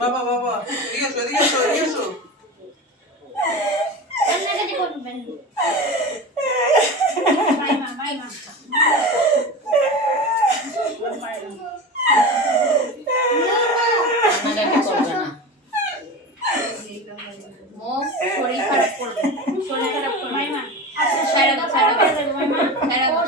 বাবা বাবা এদিকে এসো এদিকে এসো এদিকে এসো শরীর খারাপ করবে শরীর খারাপ করবে আচ্ছা সারা দাও সারা দাও সারা দাও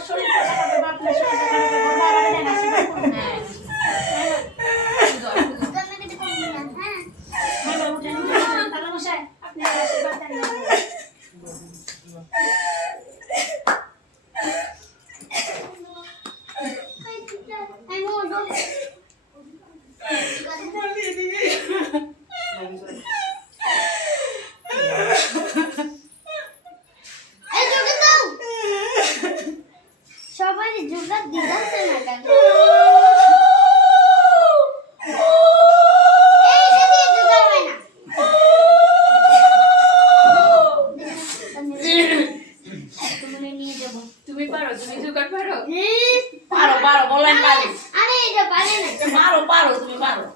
ઓનલાઈન મારી અરે એ પાડે ને મારો પારો તમે મારો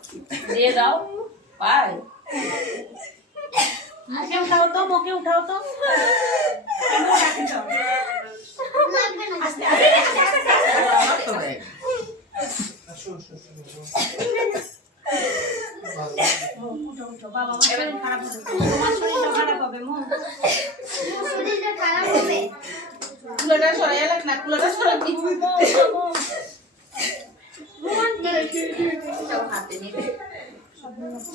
દે દાવ પાય આ કેમ ઉઠાવતો મોકે ઉઠાવતો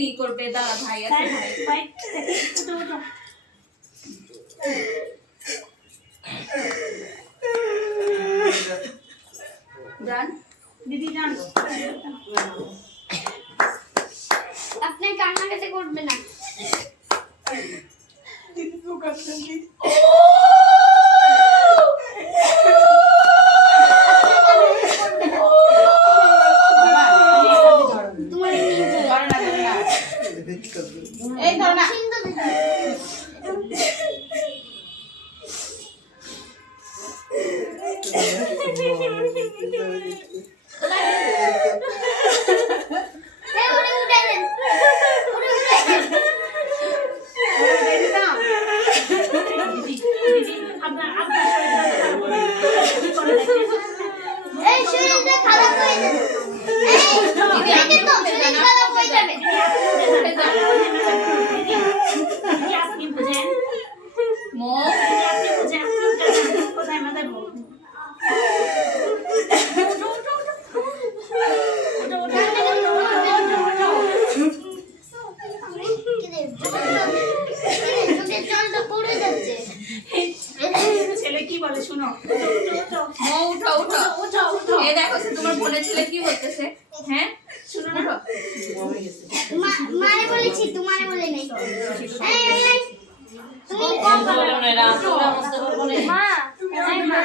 నీ भाई భాయ जान दीदी जान अपने कान्हा कैसे कोट में ना दीदी को कर বলেছিলে কি বলতেছে হ্যাঁ শুনো না মারে বলেছি তোমারে বলে নাই তুমি কম বলো না রা তোমরা মস্ত না মা আমি মা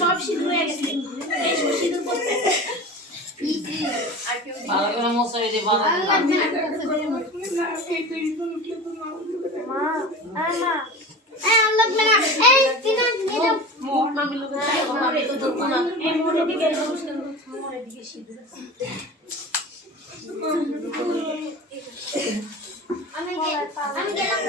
সব সিঁদুর হয়ে গেছে সিঁদুর করতে বাংলা মশাই রে বাংলা মা মা। মিলু ভাই ও আমি তো দুঃখ না এই মনে দিকে মনে দিকে সিদ্ধ আমি আমি গেলাম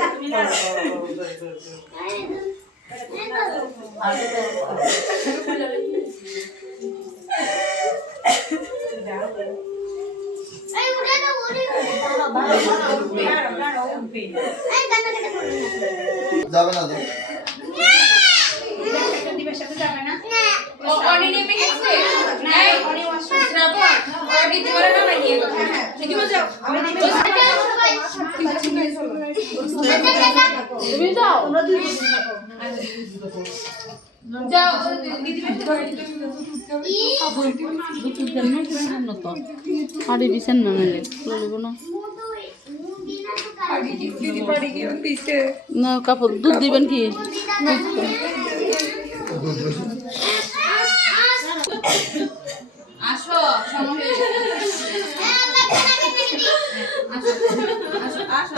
এই উড়ে না উড়ে না ভালো ভালো উড়বে না না উড়বে এই কান্না কেটে যাবে না। অনি নেমে গেছে? শ্রাবণ না নাকি? দেখি মজা তুমি যাও। যাও। দিদি হাড়ি দিছেন না মেলে না। না কাপড় দুধ দিবেন কি? আসো আসো